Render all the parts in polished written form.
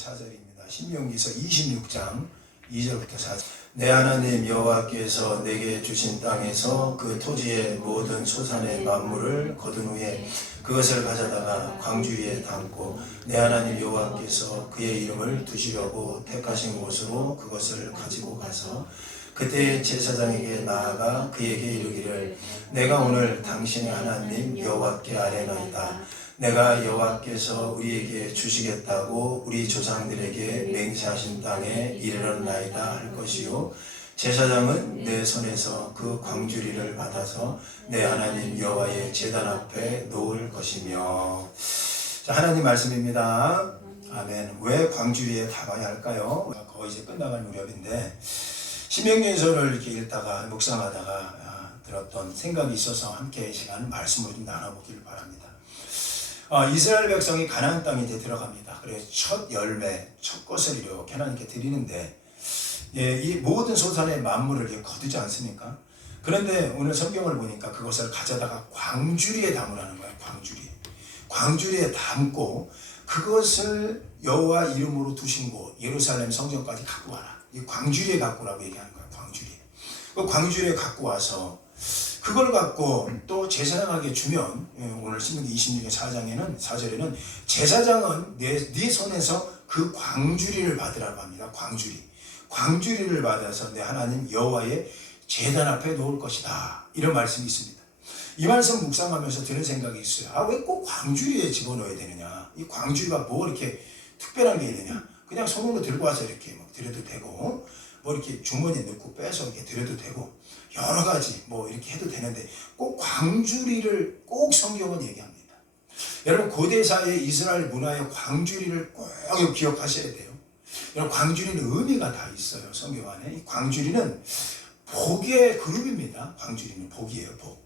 4절입니다. 신명기서 26장 2절부터 4절. 내 하나님 여호와께서 내게 주신 땅에서 그 토지의 모든 소산의 만물을 거둔 후에 그것을 가져다가 광주리에 담고 내 하나님 여호와께서 그의 이름을 두시려고 택하신 곳으로 그것을 가지고 가서 그때 제사장에게 나아가 그에게 이르기를 내가 오늘 당신의 하나님 여호와께 아뢰나이다. 내가 여호와께서 우리에게 주시겠다고 우리 조상들에게 맹세하신 땅에 이르렀나이다 할 것이요 제사장은 내 손에서 그 광주리를 받아서 내 하나님 여호와의 제단 앞에 놓을 것이며. 자, 하나님 말씀입니다. 아멘. 왜 광주리에 담아야 할까요? 거의 이제 끝나갈 무렵인데 신명기서를 이렇게 읽다가 묵상하다가 들었던 생각이 있어서 함께 이 시간 말씀을 좀 나눠보기를 바랍니다. 이스라엘 백성이 가나안 땅에 들어갑니다. 그래서 첫 열매, 첫 것을 이렇게 하나님께 드리는데 이 모든 소산의 만물을 이렇게 거두지 않습니까? 그런데 오늘 성경을 보니까 그것을 가져다가 광주리에 담으라는 거예요. 광주리에 담고 그것을 여호와 이름으로 두신 곳 예루살렘 성전까지 갖고 와라. 이 광주리에 갖고 오라고 얘기하는 거예요. 그 광주리에 갖고 와서 그걸 갖고 또 제사장에게 주면 오늘 신명기 26장 4절에는 제사장은 네 손에서 그 광주리를 받으라고 합니다. 광주리를 받아서 내 하나님 여호와의 제단 앞에 놓을 것이다. 이런 말씀이 있습니다. 이 말씀 묵상하면서 드는 생각이 있어요. 왜 꼭 광주리에 집어넣어야 되느냐? 이 광주리가 뭐 이렇게 특별한 게 있느냐? 그냥 손으로 들고 와서 이렇게 막 드려도 되고 뭐 이렇게 주머니에 넣고 빼서 이렇게 드려도 되고 여러 가지 뭐 이렇게 해도 되는데 꼭 광주리를 꼭 성경은 얘기합니다. 여러분 고대사의 이스라엘 문화의 광주리를 꼭 기억하셔야 돼요. 여러분 광주리는 의미가 다 있어요. 성경 안에. 이 광주리는 복의 그룹입니다. 광주리는 복이에요. 복.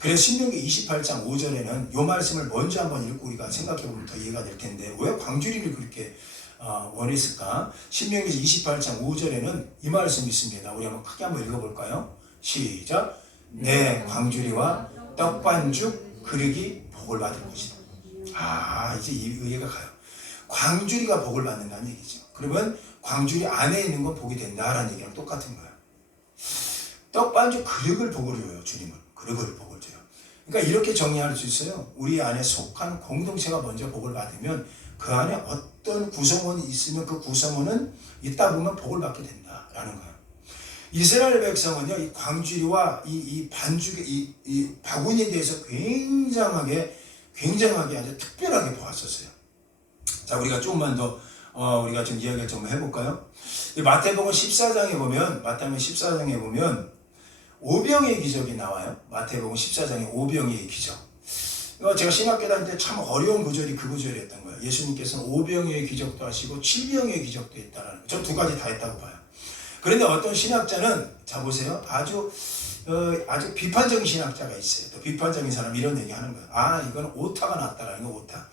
그래서 신명기 28장 5절에는 이 말씀을 먼저 한번 읽고 우리가 생각해보면 더 이해가 될 텐데 왜 광주리를 그렇게 원했을까? 신명기 28장 5절에는 이 말씀이 있습니다. 우리 한번 크게 한번 읽어볼까요? 시작. 내 광주리와 떡반죽 그릇이 복을 받을 것이다. 이제 이 의미가 가요. 광주리가 복을 받는다는 얘기죠. 그러면 광주리 안에 있는 건 복이 된다라는 얘기랑 똑같은 거예요. 떡반죽 그릇을 복을 줘요. 주님은 그릇을 복을 줘요. 그러니까 이렇게 정리할 수 있어요. 우리 안에 속한 공동체가 먼저 복을 받으면 그 안에 어떤 구성원이 있으면 그 구성원은 있다 보면 복을 받게 된다라는 거예요. 이스라엘 백성은요, 이 광주리와 이 반죽의 이 바구니에 대해서 굉장하게 아주 특별하게 보았었어요. 자, 우리가 조금만 더 우리가 좀 이야기를 좀 해볼까요? 마태복음 14장에 보면 오병의 기적이 나와요. 마태복음 14장에 오병의 기적. 제가 신학교 다닐 때 참 어려운 구절이 그 구절이었던 거예요. 예수님께서는 오병의 기적도 하시고 칠병의 기적도 했다라는 거예요. 저 두 가지 다 했다고 봐요. 그런데 어떤 신학자는 자 보세요. 아주 비판적인 신학자가 있어요. 또 비판적인 사람 이런 얘기 하는 거예요. 이건 오타가 났다라는 거 오타.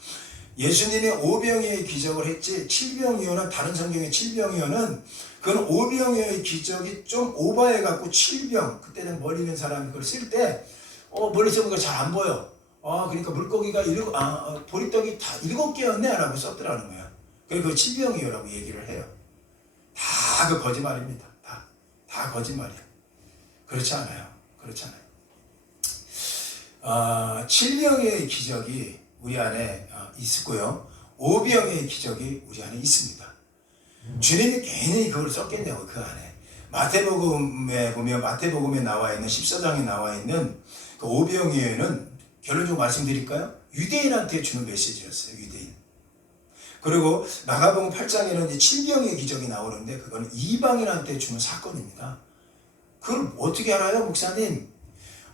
예수님이 오병의 기적을 했지 칠병이어는 다른 성경의 칠병이어는 그건 오병의 기적이 좀 오버해갖고 칠병 그때는 머리 있는 사람이 그걸 쓸 때 멀리서 보니까 잘 안 보여. 그러니까 물고기가 보리떡이 다 7개였네 라고 썼더라는 거야. 그리고 그 칠병이요라고 얘기를 해요. 다 그 거짓말입니다. 다 거짓말이에요. 그렇지 않아요. 칠병의 기적이 우리 안에 있고요. 오병의 기적이 우리 안에 있습니다. 주님이 괜히 그걸 썼겠냐고 그 안에. 마태복음에 나와 있는 14장에 나와 있는 그 오병이어는 결론적으로 말씀드릴까요? 유대인한테 주는 메시지였어요. 유대인. 그리고 마가복음 8장에는 이제 칠병의 기적이 나오는데 그건 이방인한테 주는 사건입니다. 그걸 어떻게 알아요, 목사님?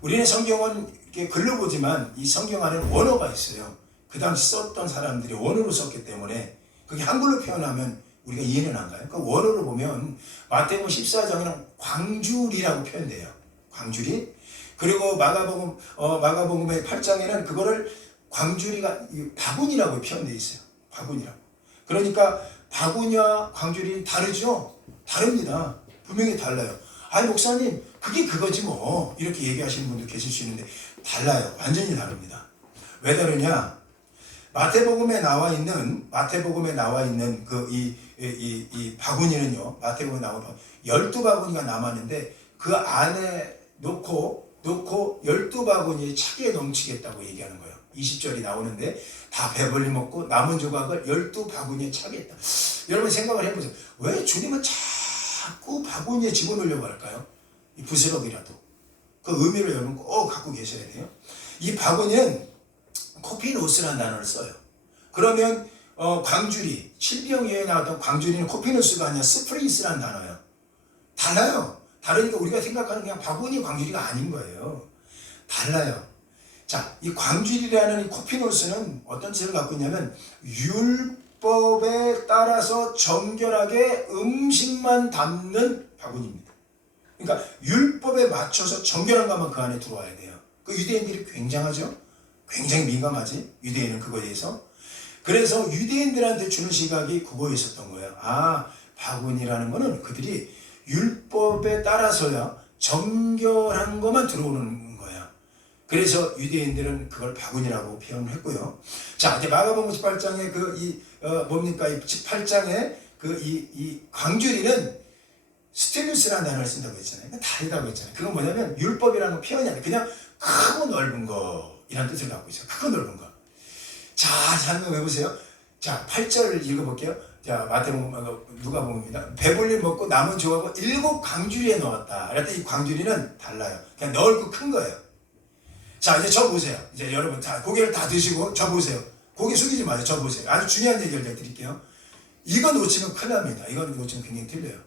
우리는 성경은 이렇게 글로 보지만 이 성경 안에는 원어가 있어요. 그 당시 썼던 사람들이 원어로 썼기 때문에 그게 한글로 표현하면 우리가 이해는 안 가요. 그 원어로 보면 마태복음 14장에는 광주리라고 표현돼요. 광주리. 그리고 마가복음의 8장에는 그거를 광주리가 바구니라고 표현되어 있어요. 바구니라고. 그러니까 바구니와 광주리는 다르죠? 다릅니다. 분명히 달라요. 목사님 그게 그거지 뭐 이렇게 얘기하시는 분도 계실 수 있는데 달라요. 완전히 다릅니다. 왜 다르냐? 마태복음에 나와 있는 그 이 바구니는요. 마태복음에 나온 12바구니가 남았는데 그 안에 놓고 12바구니에 차게 넘치겠다고 얘기하는 거예요. 20절이 나오는데 다 배불리 먹고 남은 조각을 12바구니에 차겠다. 여러분 생각을 해보세요. 왜 주님은 자꾸 바구니에 집어넣으려고 할까요? 이 부스럭이라도. 그 의미를 여러분 꼭 갖고 계셔야 돼요. 이 바구니는 코피노스라는 단어를 써요. 그러면 광주리, 칠병이에 나왔던 광주리는 코피노스가 아니라 스프링스라는 단어예요. 달라요. 다르니까 우리가 생각하는 그냥 바구니 광주리가 아닌 거예요. 달라요. 자, 이 광주리라는 이 코피노스는 어떤 뜻을 갖고 있냐면 율법에 따라서 정결하게 음식만 담는 바구니입니다. 그러니까 율법에 맞춰서 정결한 것만 그 안에 들어와야 돼요. 그 유대인들이 굉장하죠? 굉장히 민감하지? 유대인은 그거에 대해서. 그래서 유대인들한테 주는 시각이 그거에 있었던 거예요. 아, 바구니라는 거는 그들이 율법에 따라서야 정결한 것만 들어오는 거야. 그래서 유대인들은 그걸 바구니라고 표현을 했고요. 자, 이제 마가복음 18장에 뭡니까? 이 18장에 이 광주리는 스틸루스라는 단어를 쓴다고 했잖아요. 다르다고 했잖아요. 그건 뭐냐면 율법이라는 표현이 아니라 그냥 크고 넓은 거 이런 뜻을 갖고 있어요. 크고 넓은 거. 자, 한번 해보세요. 자, 8절 읽어볼게요. 자, 마태복음, 누가복음입니다. 배불리 먹고 남은 조각을 7 광주리에 넣었다. 그랬더니 이 광주리는 달라요. 그냥 넓고 큰 거예요. 자, 이제 저 보세요. 이제 여러분, 자, 고개를 다 드시고 저 보세요. 고개 숙이지 마세요. 저 보세요. 아주 중요한 얘기를 제가 드릴게요. 이거 놓치면 큰일 납니다. 이거 놓치면 굉장히 틀려요.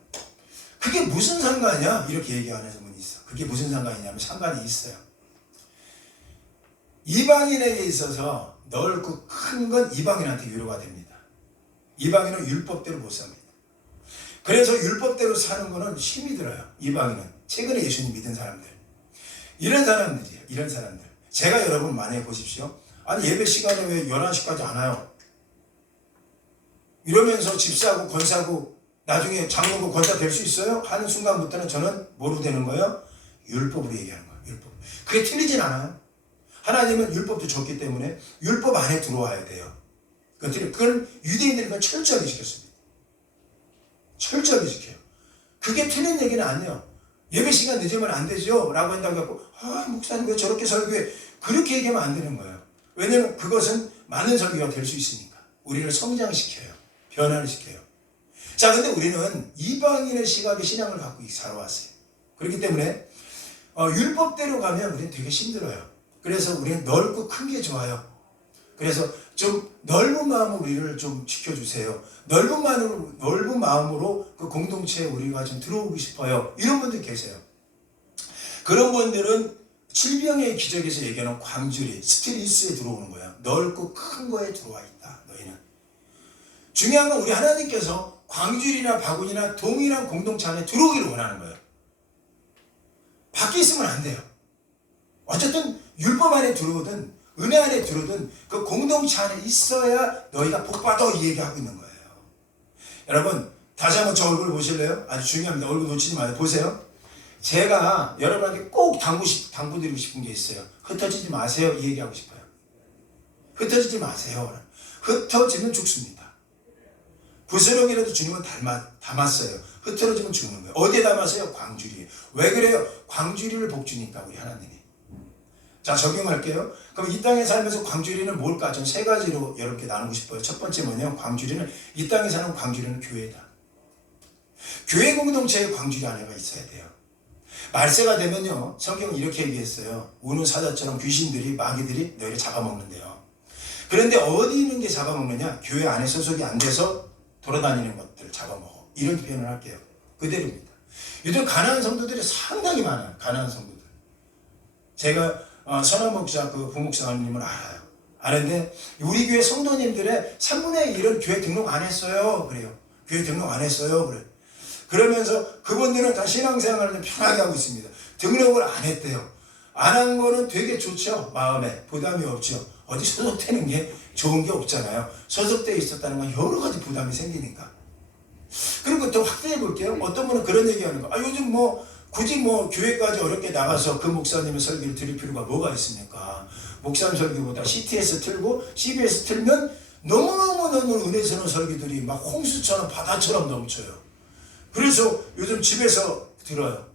그게 무슨 상관이야? 이렇게 얘기하는 분이 있어. 그게 무슨 상관이냐면 상관이 있어요. 이방인에게 있어서 넓고 큰 건 이방인한테 위로가 됩니다. 이방인은 율법대로 못 삽니다. 그래서 율법대로 사는 거는 힘이 들어요. 이방인은. 최근에 예수님 믿은 사람들. 이런 사람들이에요. 이런 사람들. 제가 여러분 만약에 보십시오. 아니 예배 시간에 왜 11시까지 안 와요? 이러면서 집사하고 권사하고 나중에 장로고 권사 될 수 있어요? 하는 순간부터는 저는 뭐로 되는 거예요? 율법으로 얘기하는 거예요. 율법. 그게 틀리진 않아요. 하나님은 율법도 줬기 때문에 율법 안에 들어와야 돼요. 그걸 유대인들이 그걸 철저하게 지켰습니다. 철저하게 지켜요. 그게 틀린 얘기는 아니에요. 예배 시간 늦으면 안 되죠? 라고 한다고 해서 아, 목사님 왜 저렇게 설교해? 그렇게 얘기하면 안 되는 거예요. 왜냐하면 그것은 많은 설교가 될 수 있으니까. 우리를 성장시켜요. 변화를 시켜요. 자, 근데 우리는 이방인의 시각의 신앙을 갖고 살아왔어요. 그렇기 때문에 율법대로 가면 우리는 되게 힘들어요. 그래서 우리는 넓고 큰 게 좋아요. 그래서 좀 넓은 마음으로 우리를 좀 지켜주세요. 넓은 마음으로 그 공동체에 우리가 좀 들어오고 싶어요. 이런 분들 계세요. 그런 분들은 질병의 기적에서 얘기하는 광주리, 스틸리스에 들어오는 거야. 넓고 큰 거에 들어와 있다. 너희는. 중요한 건 우리 하나님께서 광주리나 바구니나 동일한 공동체 안에 들어오기를 원하는 거예요. 밖에 있으면 안 돼요. 어쨌든 율법 안에 들어오든 은혜 안에 들어오든 그 공동체 안에 있어야 너희가 복받아 이 얘기하고 있는 거예요. 여러분 다시 한번 저 얼굴 보실래요? 아주 중요합니다. 얼굴 놓치지 마세요. 보세요. 제가 여러분한테 꼭 당부드리고 싶은 게 있어요. 흩어지지 마세요. 이 얘기하고 싶어요. 흩어지지 마세요. 흩어지면 죽습니다. 부스럭이라도 주님은 담았어요. 흩어지면 죽는 거예요. 어디에 담았어요? 광주리에. 왜 그래요? 광주리를 복주니까 우리 하나님이. 자, 적용할게요. 그럼 이 땅에 살면서 광주리는 뭘까? 전 세 가지로 여러분께 나누고 싶어요. 첫 번째 뭐냐면 광주리는 이 땅에 사는 광주리는 교회다. 교회 공동체에 광주리 안에가 있어야 돼요. 말세가 되면요. 성경은 이렇게 얘기했어요. 우는 사자처럼 귀신들이 마귀들이 너희를 잡아먹는데요. 그런데 어디 있는 게 잡아먹느냐? 교회 안에 소속이 안 돼서 돌아다니는 것들 잡아먹어. 이런 표현을 할게요. 그대로입니다. 요즘 가난한 성도들이 상당히 많아요. 가난한 성도들. 제가 선한 목사 그 부목사님을 알아요. 아는데 우리 교회 성도님들의 3분의 1은 교회 등록 안 했어요. 그래요. 교회 등록 안 했어요. 그래. 그러면서 그분들은 다 신앙생활을 편하게 하고 있습니다. 등록을 안 했대요. 안 한 거는 되게 좋죠. 마음에 부담이 없죠. 어디 소속되는 게 좋은 게 없잖아요. 소속되어 있었다는 건 여러 가지 부담이 생기니까. 그리고 또 확대해 볼게요. 어떤 분은 그런 얘기하는 거. 요즘 뭐 굳이 뭐 교회까지 어렵게 나가서 그 목사님의 설교를 들을 필요가 뭐가 있습니까? 목사님 설교보다 CTS 틀고 CBS 틀면 너무너무 은혜스러운 설교들이 막 홍수처럼 바다처럼 넘쳐요. 그래서 요즘 집에서 들어요.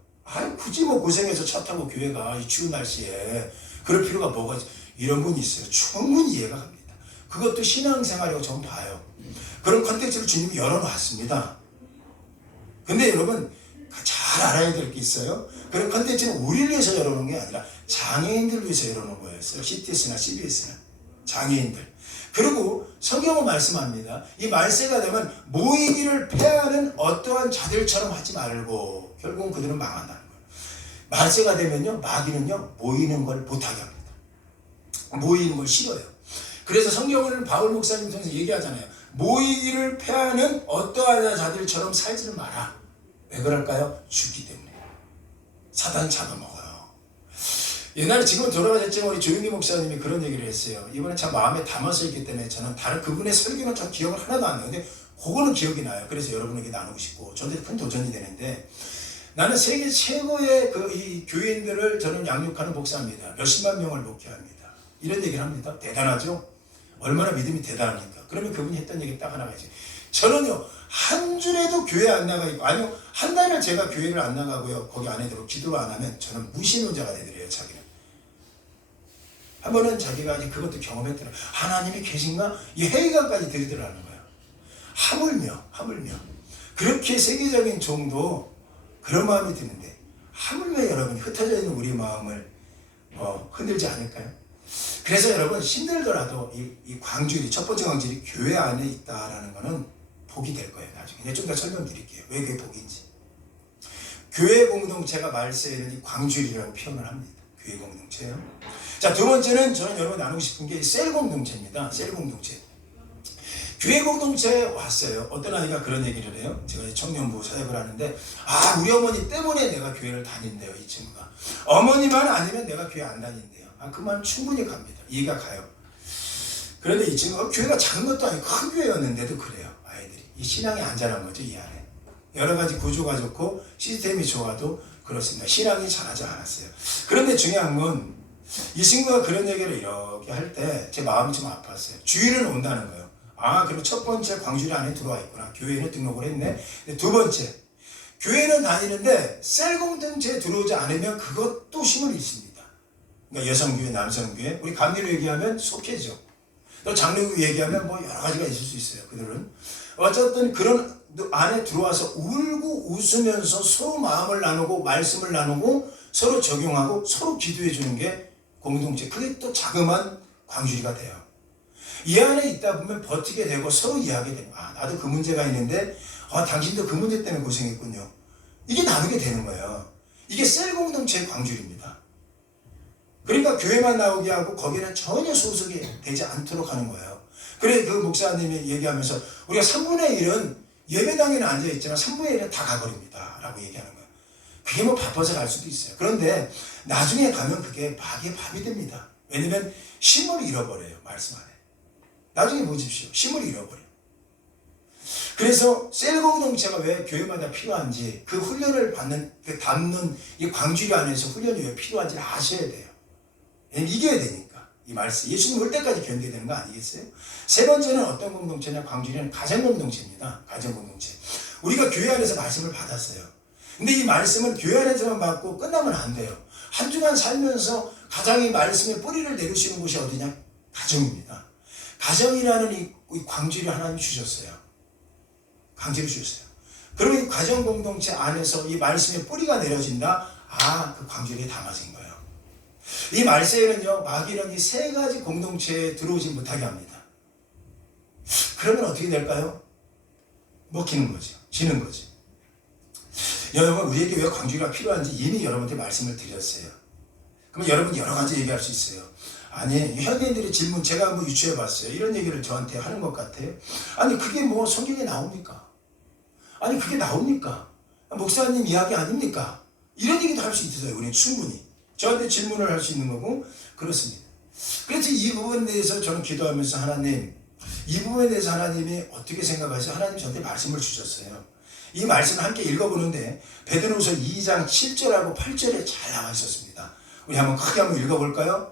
굳이 뭐 고생해서 차 타고 교회 가, 이 추운 날씨에 그럴 필요가 뭐가 있어. 이런 분이 있어요. 충분히 이해가 갑니다. 그것도 신앙생활이라고 저는 봐요. 그런 컨텐츠를 주님이 열어놨습니다. 근데 여러분 잘 알아야 될 게 있어요. 그런 컨텐츠는 우리를 위해서 열어놓은 게 아니라 장애인들을 위해서 열어놓은 거였어요. CTS나 CBS나 장애인들. 그리고 성경은 말씀합니다. 이 말세가 되면 모이기를 패하는 어떠한 자들처럼 하지 말고 결국은 그들은 망한다는 거예요. 말세가 되면요, 마귀는요 모이는 걸 못하게 합니다. 모이는 걸 싫어요. 그래서 성경을 바울 목사님 통해서 얘기하잖아요. 모이기를 패하는 어떠한 자들처럼 살지를 마라. 왜 그럴까요? 죽기 때문에. 사단이 잡아먹어요. 옛날에 지금 돌아가셨지만 우리 조용기 목사님이 그런 얘기를 했어요. 이번에 참 마음에 담아서 있기 때문에 저는 다른 그분의 설교는 전 기억을 하나도 안 나요. 근데 그거는 기억이 나요. 그래서 여러분에게 나누고 싶고 저한테 큰 도전이 되는데, 나는 세계 최고의 이 교인들을 저는 양육하는 목사입니다. 몇십만 명을 목회합니다. 이런 얘기를 합니다. 대단하죠? 얼마나 믿음이 대단합니까? 그러면 그분이 했던 얘기 딱 하나가 있어요. 저는요 한 주에도 교회 안 나가 있고, 아니요 한 달을 제가 교회를 안 나가고요 거기 안에 들어 기도를 안 하면 저는 무신론자가 되더래요. 자기는 한 번은 자기가 이제 그것도 경험했더라. 하나님이 계신가? 이 회의감까지 들이더라는 거예요. 하물며 그렇게 세계적인 종도 그런 마음이 드는데, 하물며 여러분이 흩어져 있는 우리 마음을 흔들지 않을까요? 그래서 여러분 힘들더라도 이 광주일이, 첫 번째 광주일이 교회 안에 있다라는 거는 복이 될 거예요. 나중에 좀 더 설명드릴게요. 왜 그게 복인지. 교회 공동체가 말세에는 이 광주일이라고 표현을 합니다. 교회 공동체요. 자, 두 번째는 저는 여러분 나누고 싶은 게 셀 공동체입니다. 셀 공동체. 교회 공동체에 왔어요. 어떤 아이가 그런 얘기를 해요. 제가 청년부 사역을 하는데, 우리 어머니 때문에 내가 교회를 다닌대요. 이 친구가. 어머니만 아니면 내가 교회 안 다닌대요. 그 말 충분히 갑니다. 이해가 가요. 그런데 이 친구가 교회가 작은 것도 아니고 큰 교회였는데도 그래요. 아이들이. 이 신앙이 안 자란 거죠. 이 안에. 여러 가지 구조가 좋고 시스템이 좋아도 그렇습니다. 신앙이 자라지 않았어요. 그런데 중요한 건 이 친구가 그런 얘기를 이렇게 할 때 제 마음이 좀 아팠어요. 주일은 온다는 거예요. 그럼 첫 번째 광주리 안에 들어와 있구나. 교회는 등록을 했네. 두 번째, 교회는 다니는데 셀 공동체에 들어오지 않으면 그것도 힘을 잃습니다. 그러니까 여성교회, 남성교회, 우리 감리로 얘기하면 속회죠. 또 장로교 얘기하면 뭐 여러 가지가 있을 수 있어요. 그들은 어쨌든 그런 안에 들어와서 울고 웃으면서 서로 마음을 나누고 말씀을 나누고 서로 적용하고 서로 기도해 주는 게 공동체. 그게 또 자그마한 광주리가 돼요. 이 안에 있다 보면 버티게 되고 서로 이해하게 되고, 나도 그 문제가 있는데 당신도 그 문제 때문에 고생했군요. 이게 나누게 되는 거예요. 이게 셀 공동체의 광주리입니다. 그러니까 교회만 나오게 하고 거기는 전혀 소속이 되지 않도록 하는 거예요. 그래 그 목사님이 얘기하면서 우리가 3분의 1은 예배당에는 앉아있지만 3분의 1은 다 가버립니다 라고 얘기하는 거예요. 그게 뭐 바빠서 갈 수도 있어요. 그런데 나중에 가면 그게 마귀의 밥이 됩니다. 왜냐면 힘을 잃어버려요. 말씀 안에. 나중에 보십시오. 힘을 잃어버려요. 그래서 셀 공동체가 왜 교회마다 필요한지, 그 훈련을 받는, 그 담는 이 광주리 안에서 훈련이 왜 필요한지를 아셔야 돼요. 왜냐면 이겨야 되니까. 이 말씀. 예수님 올 때까지 견뎌야 되는 거 아니겠어요? 세 번째는 어떤 공동체냐? 광주리는 가정 공동체입니다. 가정 공동체. 우리가 교회 안에서 말씀을 받았어요. 근데 이 말씀은 교회 안에서만 받고 끝나면 안 돼요. 한 주간 살면서 가장이 말씀의 뿌리를 내리시는 곳이 어디냐? 가정입니다. 가정이라는 이 광주리 하나님이 주셨어요. 강제로 주셨어요. 그러면 이 가정 공동체 안에서 이 말씀의 뿌리가 내려진다? 그 광주리에 담아진 거예요. 이 말세에는요, 마귀는 이 세 가지 공동체에 들어오지 못하게 합니다. 그러면 어떻게 될까요? 먹히는 거죠. 지는 거죠. 여러분, 우리에게 왜 광주리가 필요한지 이미 여러분한테 말씀을 드렸어요. 그러면 여러분이 여러 가지 얘기할 수 있어요. 현대인들의 질문 제가 한번 유추해 봤어요. 이런 얘기를 저한테 하는 것 같아요. 그게 뭐 성경에 나옵니까? 그게 나옵니까? 목사님 이야기 아닙니까? 이런 얘기도 할 수 있어요. 우리는 충분히. 저한테 질문을 할 수 있는 거고, 그렇습니다. 그래서 이 부분에 대해서 저는 기도하면서 하나님, 이 부분에 대해서 하나님이 어떻게 생각하세요? 하나님 저한테 말씀을 주셨어요. 이 말씀을 함께 읽어보는데 베드로후서 2장 7절하고 8절에 잘 나와 있었습니다. 우리 한번 크게 한번 읽어볼까요?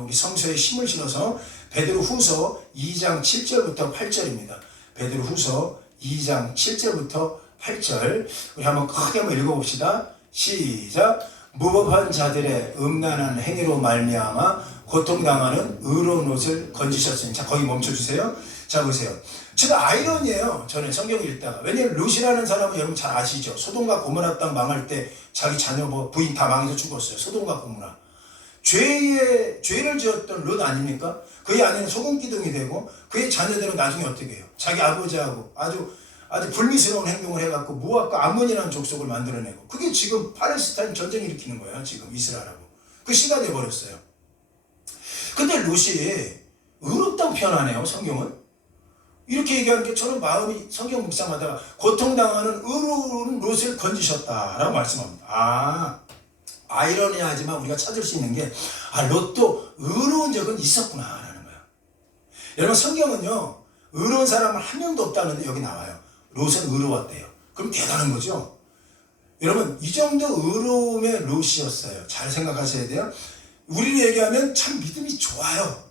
우리 성서에 힘을 실어서 베드로후서 2장 7절부터 8절입니다. 베드로후서 2장 7절부터 8절 우리 한번 크게 한번 읽어봅시다. 시작. 무법한 자들의 음란한 행위로 말미암아 고통당하는 의로운 옷을 건지셨으니. 자, 거기 멈춰주세요. 자, 보세요. 진짜 아이러니예요. 저는 성경 읽다가. 왜냐면 롯이라는 사람은 여러분 잘 아시죠? 소돔과 고모라 땅 망할 때 자기 자녀 부인 다 망해서 죽었어요. 소돔과 고모라. 죄를 지었던 롯 아닙니까? 그의 아내는 소금기둥이 되고 그의 자녀들은 나중에 어떻게 해요? 자기 아버지하고 아주 불미스러운 행동을 해갖고 모압과 암몬이라는 족속을 만들어내고, 그게 지금 팔레스타인 전쟁 일으키는 거예요. 지금 이스라엘하고. 그 시가 돼버렸어요. 근데 롯이 의롭다고 표현하네요. 성경은. 이렇게 얘기하는 게 저는 마음이 성경 묵상하다가 고통당하는 의로운 롯을 건지셨다라고 말씀합니다. 아이러니하지만 우리가 찾을 수 있는 게 롯도 의로운 적은 있었구나라는 거예요. 여러분 성경은요 의로운 사람은 한 명도 없다는데 여기 나와요. 롯은 의로웠대요. 그럼 대단한 거죠. 여러분 이 정도 의로움의 롯이었어요. 잘 생각하셔야 돼요. 우리를 얘기하면 참 믿음이 좋아요.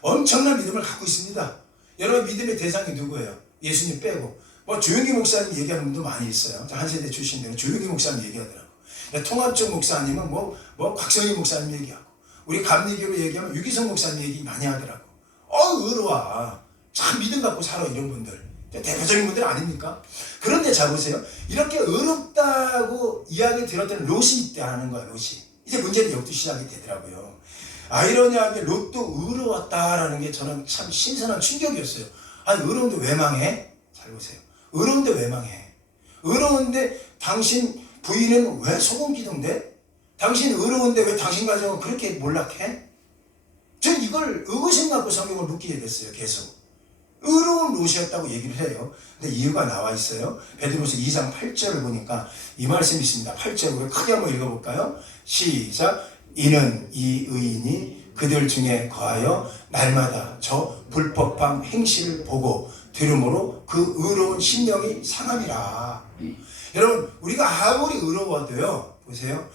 엄청난 믿음을 갖고 있습니다. 여러분 믿음의 대상이 누구예요? 예수님 빼고. 조용기 목사님 얘기하는 분도 많이 있어요. 한 세대 출신들은 조용기 목사님 얘기하더라고. 통합적 목사님은 곽성희 목사님 얘기하고, 우리 감리교로 얘기하면 유기성 목사님 얘기 많이 하더라고. 의로워. 참 믿음 갖고 살아 이런 분들. 대표적인 분들 아닙니까? 그런데 자 보세요. 이렇게 의롭다고 이야기 들었던 롯이 있다는 거야. 롯이. 이제 문제는 여기부터 시작이 되더라고요. 아이러니하게 롯도 의로웠다라는 게 저는 참 신선한 충격이었어요. 의로운데 왜 망해? 잘 보세요. 의로운데 왜 망해? 의로운데 당신 부인은 왜 소금기둥대? 당신 의로운데 왜 당신 가정은 그렇게 몰락해? 전 이걸 의구심 갖고 성경을 묵히게 됐어요. 계속. 의로운 롯이었다고 얘기를 해요. 근데 이유가 나와 있어요. 베드로후서 2장 8절을 보니까 이 말씀이 있습니다. 8절 우리 크게 한번 읽어볼까요? 시작. 이는 이 의인이 그들 중에 거하여 날마다 저 불법한 행실을 보고 들음으로 그 의로운 심령이 상함이라. 여러분 우리가 아무리 의로워도요, 보세요,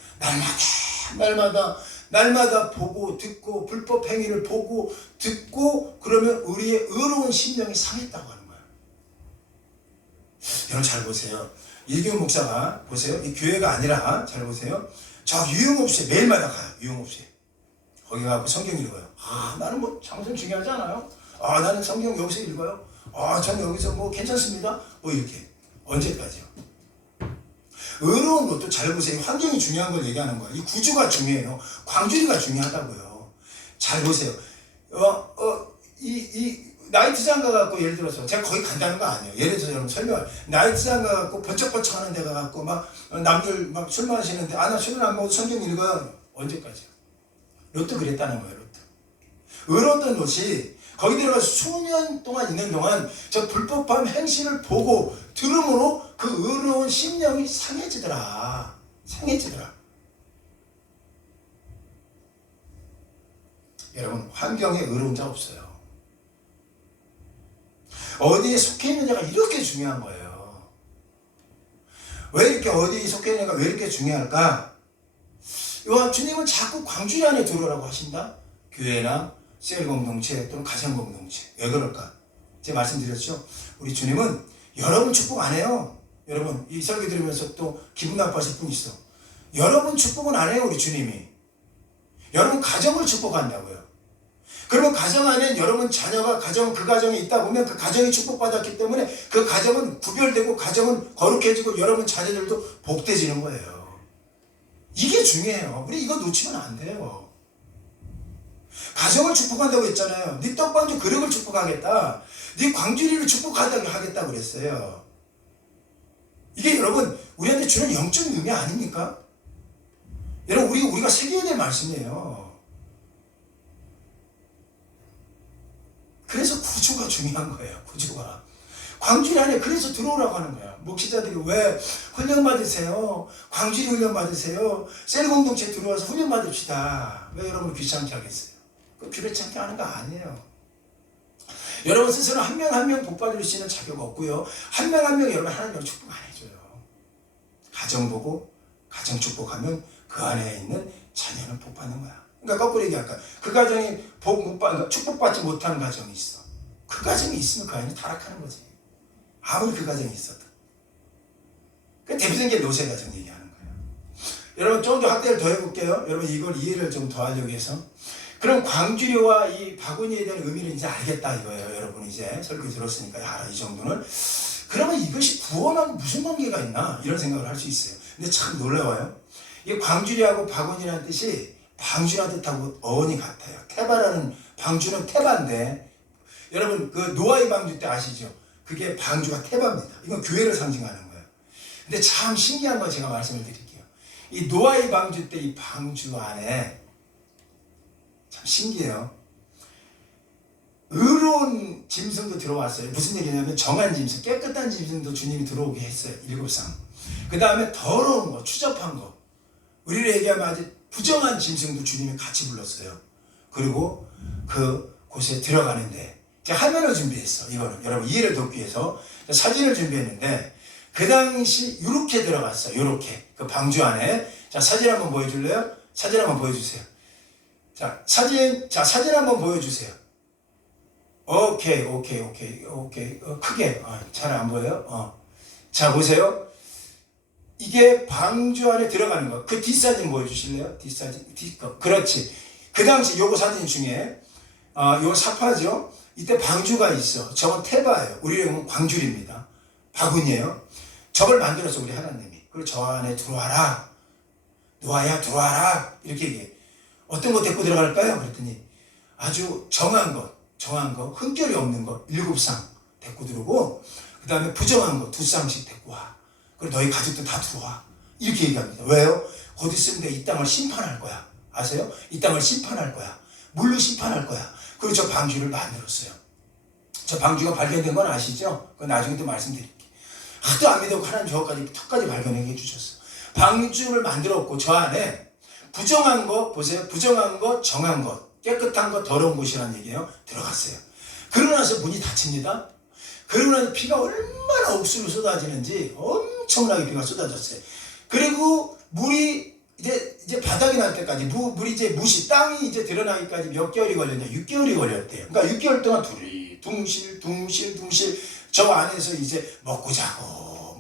날마다 보고 듣고 불법 행위를 보고 듣고 그러면 우리의 의로운 심령이 상했다고 하는 거예요. 여러분 잘 보세요. 이규 목사가 보세요. 이 교회가 아니라 잘 보세요. 저 유흥업소에 매일마다 가요. 유흥업소에. 거기 가서 성경 읽어요. 나는 장선 중요하지 않아요. 나는 성경 여기서 읽어요. 전 여기서 괜찮습니다. 이렇게. 언제까지요? 의로운 것도 잘 보세요. 환경이 중요한 걸 얘기하는 거예요. 이 구조가 중요해요. 광주리가 중요하다고요. 잘 보세요. 나이트장 가갖고 예를 들어서 제가 거기 간다는 거 아니에요. 예를 들어서 여러분 설명을. 나이트장 가갖고 번쩍번쩍 하는 데 가갖고 남들 술 마시는데 나 술을 안 먹어도 성경 읽어요. 언제까지요? 롯도 그랬다는 거예요. 롯도. 의로웠던 롯이 거기 들어가서 수년 동안 있는 동안 저 불법한 행실을 보고 들음으로 그 의로운 심령이 상해지더라. 여러분 환경에 의로운 자 없어요. 어디에 속해 있는 자가 이렇게 중요한 거예요. 왜 이렇게 어디에 속해 있는 자가 왜 이렇게 중요할까? 주님은 자꾸 광주리 안에 들어오라고 하신다. 교회나 셀 공동체 또는 가정 공동체. 왜 그럴까? 제가 말씀드렸죠. 우리 주님은 여러분 축복 안 해요. 여러분 이 설교 들으면서 또 기분 나빠하실 분 있어. 여러분 축복은 안 해요. 우리 주님이. 여러분 가정을 축복한다고요. 그러면 가정 안에 여러분 자녀가 그 가정에 있다 보면 그 가정이 축복받았기 때문에 그 가정은 구별되고 가정은 거룩해지고 여러분 자녀들도 복되지는 거예요. 이게 중요해요. 우리 이거 놓치면 안 돼요. 가정을 축복한다고 했잖아요. 네 떡방주 그릇을 축복하겠다. 네 광주리를 축복하다고 하겠다고 그랬어요. 이게 여러분 우리한테 주는 영적 의미 아닙니까? 여러분 우리가 새겨야 될 말씀이에요. 그래서 구조가 중요한 거예요. 구조가. 광주리 안에 그래서 들어오라고 하는 거야. 목시자들이 왜 훈련 받으세요? 광주리 훈련 받으세요? 셀 공동체 들어와서 훈련 받읍시다. 왜 여러분 귀찮게 하겠어요? 그 귀찮게 하는 거 아니에요. 여러분 스스로 한 명 한 명 복 받을 수 있는 자격 없고요. 한 명 한 명 여러분 하나님으로 축복 안 해줘요. 가정 보고 가정 축복하면 그 안에 있는 자녀는 복 받는 거야. 그러니까 거꾸로 얘기할까? 그 가정이 축복받지 못하는 가정이 있어. 그 가정이 있으면 그 안에 타락하는 거지. 아무리 그 가정이 있어도. 그 대표적인 게 롯의 가정 얘기하는 거예요. 여러분 좀 더 확대를 더 해볼게요. 여러분 이걸 이해를 좀 더 하려고 해서. 그럼 광주리와 이 바구니에 대한 의미를 이제 알겠다 이거예요. 여러분 이제 설교 들었으니까 알아 이 정도는. 그러면 이것이 구원하고 무슨 관계가 있나 이런 생각을 할 수 있어요. 근데 참 놀라워요. 이 광주리하고 바구니라는 뜻이 방주라는 뜻하고 어원이 같아요. 테바라는 방주는 테바인데 여러분 그 노아의 방주 때 아시죠? 그게 방주가 테바입니다. 이건 교회를 상징하는 거예요. 근데 참 신기한 거 제가 말씀을 드릴게요. 이 노아의 방주 때 이 방주 안에 참 신기해요. 의로운 짐승도 들어왔어요. 무슨 얘기냐면 정한 짐승, 깨끗한 짐승도 주님이 들어오게 했어요. 7상. 그 다음에 더러운 거, 추접한 거, 우리를 얘기하면 아주 부정한 짐승도 주님이 같이 불렀어요. 그리고 그 곳에 들어가는데 제가 화면을 준비했어. 이거는 여러분 이해를 돕기 위해서 사진을 준비했는데 그 당시 이렇게 들어갔어. 이렇게 그 방주 안에. 자 사진 한번 보여줄래요? 사진 한번 보여주세요. 자 사진 한번 보여주세요. 오케이. 크게. 잘 안 보여요? 자, 보세요. 이게 방주 안에 들어가는 거. 그 뒷사진 보여주실래요? 뒷사진. 그렇지. 그 당시 요거 사진 중에, 요 사파죠? 이때 방주가 있어. 저건 테바예요. 우리는 광줄입니다. 바구니예요. 저걸 만들었어, 우리 하나님이. 그리고 저 안에 들어와라. 노아야, 들어와라. 이렇게 얘기해. 어떤 거 데리고 들어갈까요? 그랬더니 아주 정한 거, 흠결이 없는 거 7상 데리고 들어오고 그 다음에 부정한 거 2쌍씩 데리고 와. 그리고 너희 가족도 다 들어와. 이렇게 얘기합니다. 왜요? 곧 있으면 내가 이 땅을 심판할 거야. 아세요? 이 땅을 심판할 거야. 물로 심판할 거야. 그리고 저 방주를 만들었어요. 저 방주가 발견된 건 아시죠? 그건 나중에 또 말씀드릴게요. 하도 안 믿고 하나님 저것까지 턱까지 발견해 주셨어. 방주를 만들었고 저 안에 부정한 거 보세요. 부정한 거, 정한 것, 깨끗한 거, 더러운 곳이라는 얘기예요. 들어갔어요. 그러고 나서 문이 닫힙니다. 그러고 나서 비가 얼마나 옥수로 쏟아지는지 엄청나게 비가 쏟아졌어요. 그리고 물이 이제 바닥이 날 때까지 물이 이제 무시 땅이 이제 드러나기까지 몇 개월이 걸렸냐? 6개월이 걸렸대요. 그러니까 6개월 동안 둘이 둥실 저 안에서 이제 먹고 자고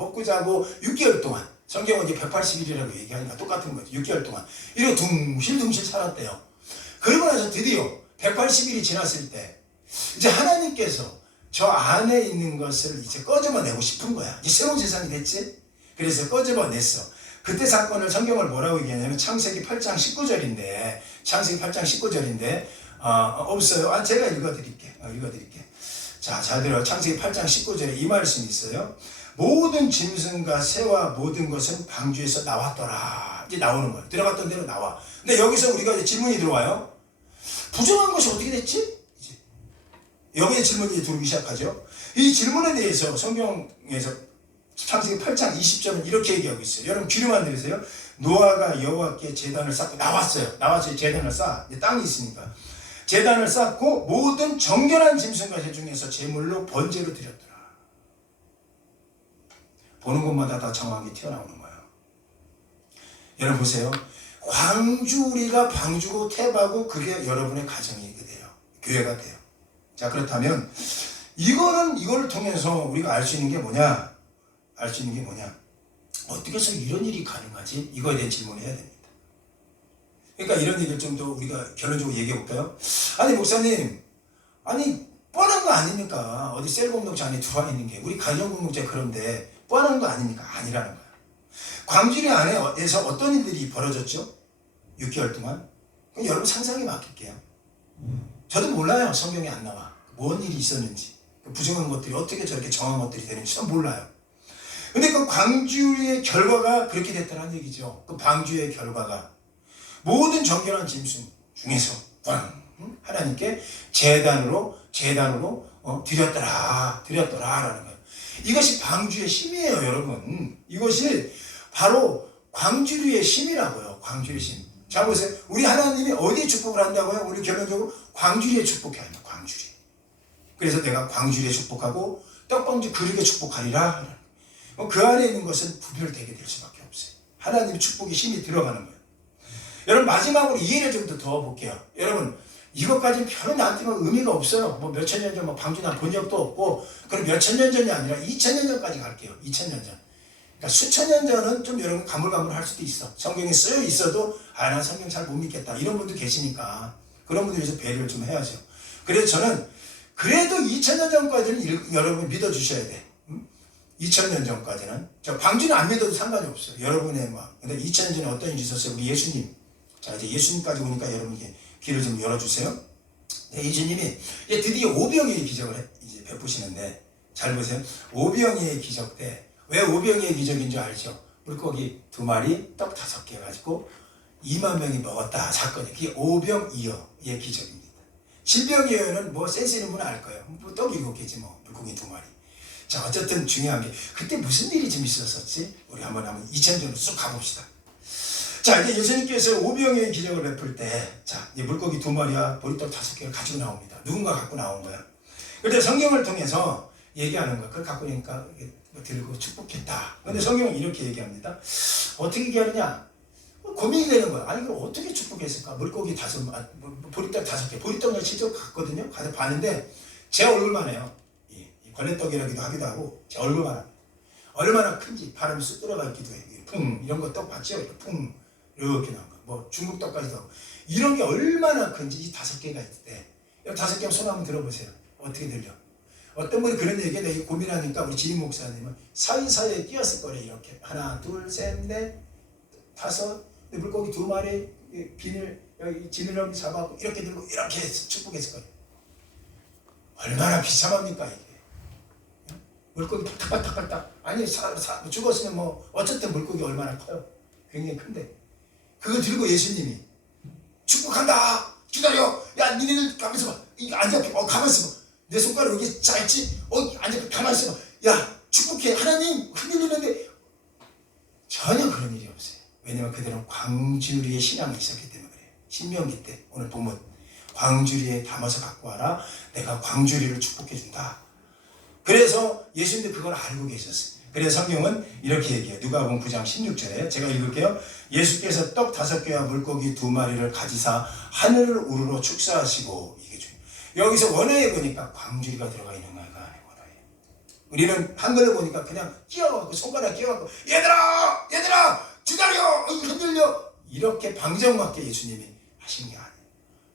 6개월 동안 성경은 이제 180일이라고 얘기하니까 똑같은 거죠. 6개월 동안 이렇게 둥실 살았대요. 그러고 나서 드디어 180일이 지났을 때 이제 하나님께서 저 안에 있는 것을 이제 꺼집어내고 싶은 거야. 이제 새로운 세상이 됐지? 그래서 꺼집어냈어. 그때 사건을 성경을 뭐라고 얘기하냐면 창세기 8장 19절인데 없어요. 제가 읽어드릴게. 자, 잘 들어요. 창세기 8장 19절에 이 말씀이 있어요. 모든 짐승과 새와 모든 것은 방주에서 나왔더라. 이제 나오는 거예요. 들어갔던 대로 나와. 근데 여기서 우리가 이제 질문이 들어와요. 부정한 것이 어떻게 됐지? 이제 여기에 질문이 들어오기 시작하죠. 이 질문에 대해서 성경에서 창세기 8장 20절은 이렇게 얘기하고 있어요. 여러분 귀로만 들으세요. 노아가 여호와께 제단을 쌓고 나와서 제단을 쌓아. 땅이 있으니까. 제단을 쌓고 모든 정결한 짐승과 새 중에서 제물로 번제로 드렸더라. 보는 곳마다 다 정확히 튀어나오는 거예요. 여러분 보세요. 광주리가 방주고 태바고 그게 여러분의 가정이 돼요. 교회가 돼요. 자 그렇다면 이걸 통해서 우리가 알 수 있는 게 뭐냐? 어떻게 해서 이런 일이 가능하지? 이거에 대한 질문을 해야 됩니다. 그러니까 이런 얘기를 좀 더 우리가 결론적으로 얘기해 볼까요? 아니 목사님, 뻔한 거 아닙니까? 어디 셀 공동체 안에 들어와 있는 게 우리 가정 공동체 그런데 뻔한 거 아닙니까? 아니라는 거예요. 광주리 안에서 어떤 일들이 벌어졌죠? 6개월 동안. 그럼 여러분 상상에 맡길게요. 저도 몰라요. 성경에 안 나와. 뭔 일이 있었는지. 부정한 것들이 어떻게 저렇게 정한 것들이 되는지 저는 몰라요. 근데 그 광주의 결과가 그렇게 됐다는 얘기죠. 그 방주의 결과가 모든 정결한 짐승 중에서 하나님께 제단으로 드렸더라라는 거예요. 이것이 방주의 힘이에요, 여러분. 이것이 바로 광주리의 힘이라고요. 광주리의 힘. 자 보세요. 우리 하나님이 어디에 축복을 한다고요? 우리 결론적으로 광주리에 축복해야 합니다. 광주리. 그래서 내가 광주리에 축복하고 떡방주 그릇에 축복하리라. 그 안에 있는 것은 구별되게 될 수밖에 없어요. 하나님의 축복의 힘이 들어가는 거예요. 여러분 마지막으로 이해를 좀 더 볼게요. 여러분 이것까지는 별로 나한테는 의미가 없어요. 뭐 몇천 년 전 광주 난 본 적도 없고 그럼 몇천 년 전이 아니라 2000년 전까지 갈게요. 2000년 전. 그러니까 수천 년 전은 좀 여러분 가물가물할 수도 있어. 성경에 쓰여 있어도 난 성경 잘 못 믿겠다 이런 분도 계시니까 그런 분들에서 배려를 좀 해야죠. 그래서 저는 그래도 2000년 전까지는 여러분 믿어주셔야 돼. 2000년 전까지는 저 광주는 안 믿어도 상관이 없어요. 여러분의 근데 2000년 전에 어떤 일이 있었어요? 우리 예수님. 자 이제 예수님까지 오니까 여러분 이게 길을 좀 열어주세요. 예수님이 이제 드디어 오병이의 기적을 이제 베푸시는데 잘 보세요. 오병이의 기적 때 왜 오병이의 기적인 줄 알죠? 물고기 2마리 떡 5개 가지고 2만 명이 먹었다 사건이 그게 오병이어의 기적입니다. 실병이어는 뭐 센스 있는 분은 알 거예요. 뭐 떡이 7개지 뭐 물고기 2마리. 자 어쨌든 중요한 게 그때 무슨 일이 좀 있었었지? 우리 한번 2000년으로 쑥 가봅시다. 자 이제 예수님께서 오병이어의 기적을 베풀 때 자 이제 물고기 2마리와 보리떡 5개를 가지고 나옵니다. 누군가 갖고 나온 거야. 그런데 성경을 통해서 얘기하는 거 그걸 갖고 오니까 들고 축복했다. 근데 성경은 이렇게 얘기합니다. 어떻게 얘기하느냐? 고민이 되는 거야. 아니 그럼 어떻게 축복했을까? 물고기 보리떡 5개. 보리떡을 직접 갔거든요. 가서 봤는데 제 얼굴만 해요. 이 걸레떡이라기도 하기도 하고 제 얼굴만 합니다. 얼마나 큰지 바람이 쑥 들어가 있기도 해요. 풍 이런 거 떡 봤죠? 풍 이렇게 나온 거. 뭐 중국 떡까지도 하고 이런 게 얼마나 큰지 이 5개가 있을 때 5개만 손 한번 들어보세요. 어떻게 들려? 어떤 분이 그런 얘기에 내가 고민하니까 우리 지림 목사님은 사이사이에 끼었을 거래. 이렇게 하나 둘 셋 넷 5 물고기 2마리 비늘 여기 지느러미 잡아갖고 이렇게 들고 이렇게 축복했을 거예요. 얼마나 비참합니까 이게. 물고기 탁탁탁탁탁 아니 죽었으면 뭐 어쨌든 물고기 얼마나 커요. 굉장히 큰데 그거 들고 예수님이 축복한다 기다려 야 니네들 가만있어 봐 이거 앉아 가만있어 봐 내 손가락 여기 짧지 앉아 가만있어 봐 야 축복해 하나님 흔들리는데 전혀 그런 일이 없어요. 왜냐면 그들은 광주리의 신앙이 있었기 때문에 그래요. 신명기 때 오늘 보면 광주리에 담아서 갖고 와라 내가 광주리를 축복해 준다. 그래서 예수님도 그걸 알고 계셨어요. 그래서 성경은 이렇게 얘기해요. 누가복음 9장 16절에 제가 읽을게요. 예수께서 떡 5개와 물고기 2마리를 가지사 하늘을 우러러 축사하시고 이게 중요해요. 여기서 원어에 보니까 광주리가 들어가 있는 거예요. 그 안에 원어에. 우리는 한글로 보니까 그냥 끼워갖고 손가락 끼워갖고 얘들아 기다려 흔들려 이렇게 방정맞게 예수님이 하신 게 아니에요.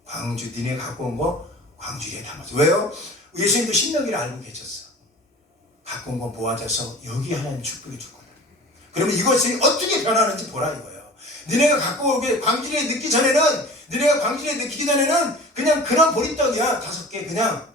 광주 니네 갖고 온 거 광주리에 담아서 왜요? 예수님도 신명기를 알고 계셨어. 갖고 온 거 모아져서 여기 하나님 축복해 줄 거야. 그러면 이것이 어떻게 변하는지 보라 이거예요. 너네가 갖고 오게 광주리에 넣기 전에는 너네가 광주리에 넣기 전에는 그냥 그런 보리떡이야. 5개 그냥.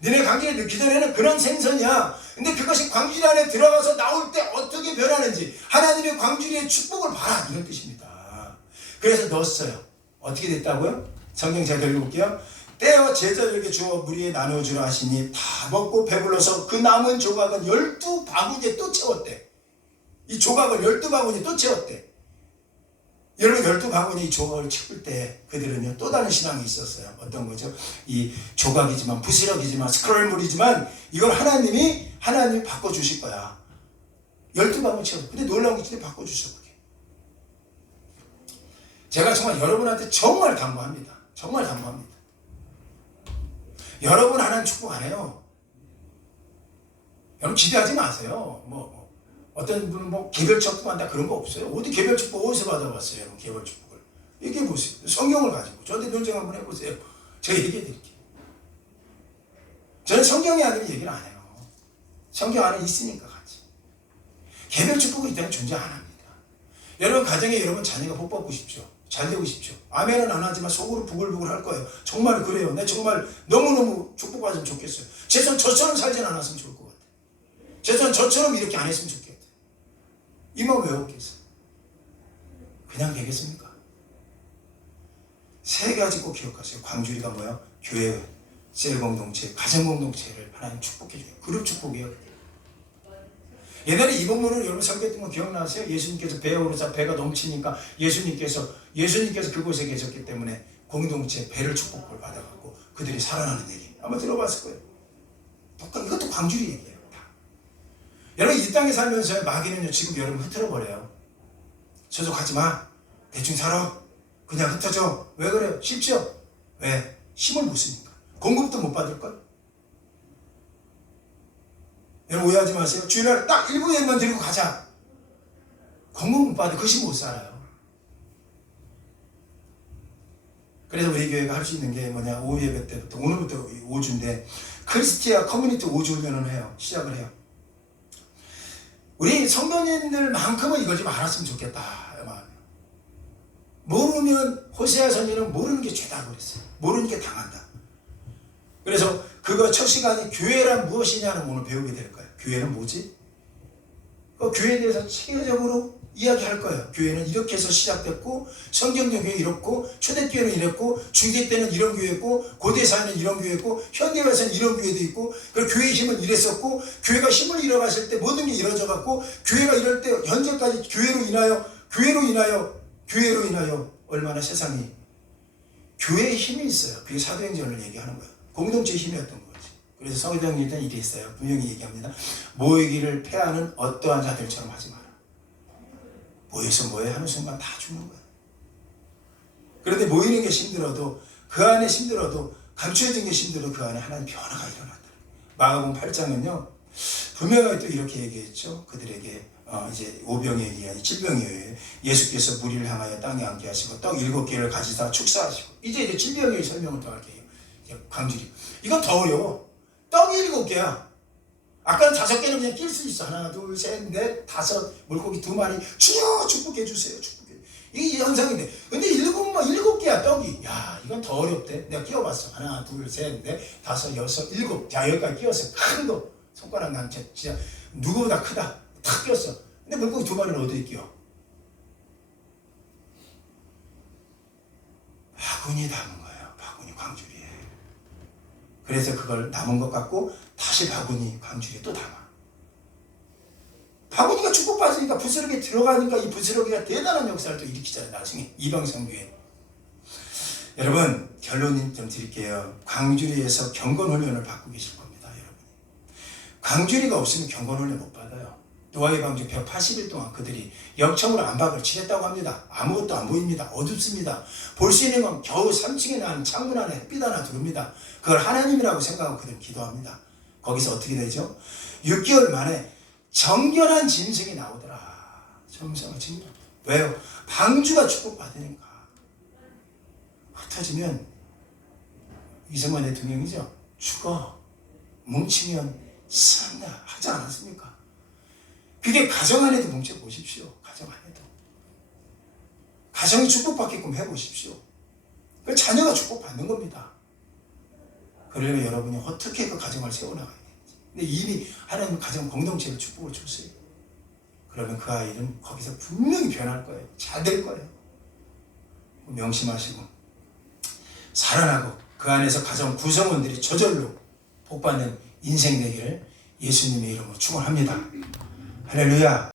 너네 광주리에 넣기 전에는 그런 생선이야. 근데 그것이 광주리 안에 들어가서 나올 때 어떻게 변하는지 하나님의 광주리의 축복을 봐라 이런 뜻입니다. 그래서 넣었어요. 어떻게 됐다고요? 성경 제가 읽어볼게요. 떼어 제자들에게 주어 무리에 나눠주라 하시니 다 먹고 배불러서 그 남은 조각은 12바구니에 또 채웠대. 이 조각을 12바구니에 또 채웠대. 여러분 12바구니 이 조각을 채울 때 그들은요 또 다른 신앙이 있었어요. 어떤 거죠? 이 조각이지만 부스럭이지만 스크롤물이지만 이걸 하나님이 바꿔주실 거야. 12바구니 채워. 근데 놀라운 게 진짜 바꿔주셔. 그게. 제가 정말 여러분한테 정말 당부합니다. 정말 당부합니다. 여러분 하나님 축복 안 해요. 여러분 기대하지 마세요. 어떤 분은 개별 축복한다 그런 거 없어요. 어디 개별 축복 어디서 받아봤어요? 여러분 개별 축복을 얘기해 보세요. 성경을 가지고 저한테 논쟁 한번 해보세요. 제가 얘기해 드릴게요. 저는 성경이 아니면 얘기를 안 해요. 성경 안에 있으니까 같이. 개별 축복은 이 땅에 존재 안 합니다. 여러분 가정에 여러분 자녀가 복 받고 싶죠. 잘 되고 싶죠. 아멘은 안 하지만 속으로 부글부글 할 거예요. 정말 그래요. 내 정말 너무너무 축복받으면 좋겠어요. 최소한 저처럼 살진 않았으면 좋을 것 같아요. 최소한 저처럼 이렇게 안 했으면 좋겠어요. 이 마음 왜 없겠어요? 그냥 되겠습니까? 3가지 꼭 기억하세요. 광주리가 뭐야? 교회, 셀 공동체, 가정 공동체를 하나님 축복해줘요. 그룹 축복이에요. 옛날에 이 본문을 여러분 설교했던 거 기억나세요? 예수님께서 배에 오르사 배가 넘치니까 예수님께서 그곳에 계셨기 때문에 공동체 배를 축복을 받아갖고 그들이 살아나는 얘기 한번 들어봤을 거예요. 이것도 광주리 얘기예요. 다. 여러분 이 땅에 살면서 마귀는요 지금 여러분 흩어버려요. 소속하지 마. 대충 살아. 그냥 흩어져. 왜 그래요? 쉽죠? 왜? 힘을 못 쓰니까. 공급도 못 받을걸? 여러분 오해하지 마세요. 주일날 딱 1부 예배만 드리고 가자. 공급 못 받아. 그 힘 못 살아요. 그래서 우리 교회가 할 수 있는 게 뭐냐. 오후 예배 때부터 오늘부터 5주인데 크리스티아 커뮤니티 5주 훈련을 해요. 시작을 해요. 우리 성도님들만큼은 이걸 좀 알았으면 좋겠다. 모르면 호세아 선지는 모르는 게 죄다 그랬어요. 모르는 게 당한다. 그래서 그거 첫 시간에 교회란 무엇이냐는 오늘 배우게 될 거예요. 교회는 뭐지? 그 교회에 대해서 체계적으로 이야기할 거예요. 교회는 이렇게 해서 시작됐고 성경적 교회 이렇고 초대교회는 이랬고 중대 때는 이런 교회였고 고대사회는 이런 교회였고 현대화에서는 이런 교회도 있고 그리고 교회의 힘은 이랬었고 교회가 힘을 잃어갔을 때 모든 게 이루어져 갖고 교회가 이럴 때 현재까지 교회로 인하여 얼마나 세상이 교회의 힘이 있어요. 그게 사도행전을 얘기하는 거예요. 공동체의 힘이었던 거지. 그래서 사도행전에 일이 있어요. 분명히 얘기합니다. 모이기를 패하는 어떠한 자들처럼 하지 마라. 모여서 뭐해 하는 순간 다 죽는 거야. 그런데 모이는 게 힘들어도 그 안에 힘들어도 감추어진 게 힘들어도 그 안에 하나님 변화가 일어났다. 마가복음 8장은요 분명하게 또 이렇게 얘기했죠. 그들에게 이제 오병이어에 아니 질병이에요. 예수께서 무리를 향하여 땅에 앉게 하시고 떡 7개를 가지다 축사하시고 이제 질병이의 설명을 더 할게요. 광주리 이건 더 어려워. 떡이 7개야. 아까는 5개는 그냥 낄 수 있어. 하나 둘 셋 넷 다섯 물고기 2마리 주여 축복해 주세요. 축복해. 이게 현상인데 근데 7개야 떡이. 야 이건 더 어렵대. 내가 끼워봤어. 하나 둘 셋 넷 다섯 여섯 7. 자 여기까지 끼웠어. 큰 거 손가락 난 진짜 누구보다 크다. 탁 끼웠어. 근데 물고기 2마리는 어디에 끼워? 바구니 담은 거예요. 바구니 광주리에. 그래서 그걸 남은 것 갖고 다시 바구니 광주리에 또 담아. 바구니가 축복받으니까 부스러기에 들어가니까 이 부스러기가 대단한 역사를 또 일으키잖아요. 나중에 이방성교회. 여러분 결론 좀 드릴게요. 광주리에서 경건훈련을 받고 계실 겁니다. 여러분. 광주리가 없으면 경건훈련 못 받아요. 노아의 방주 180일 동안 그들이 역청으로 안팎을 칠했다고 합니다. 아무것도 안 보입니다. 어둡습니다. 볼 수 있는 건 겨우 3층에 나는 창문 안에 햇빛 하나 들어옵니다. 그걸 하나님이라고 생각하고 그들은 기도합니다. 거기서 어떻게 되죠? 6개월 만에 정결한 짐승이 나오더라. 정성을 증거. 왜요? 방주가 축복받으니까. 흩어지면 이승만 대통령이죠. 죽어. 뭉치면 산다. 하지 않았습니까? 그게 가정 안에도 뭉쳐보십시오. 가정 안에도. 가정이 축복받게끔 해보십시오. 그 자녀가 축복받는 겁니다. 그러려면 여러분이 어떻게 그 가정을 세워나가야 되는지. 근데 이미 하나님 가정 공동체를 축복을 줬어요. 그러면 그 아이는 거기서 분명히 변할 거예요. 잘 될 거예요. 명심하시고 살아나고 그 안에서 가정 구성원들이 저절로 복받는 인생 되기를 예수님의 이름으로 축원합니다. 할렐루야.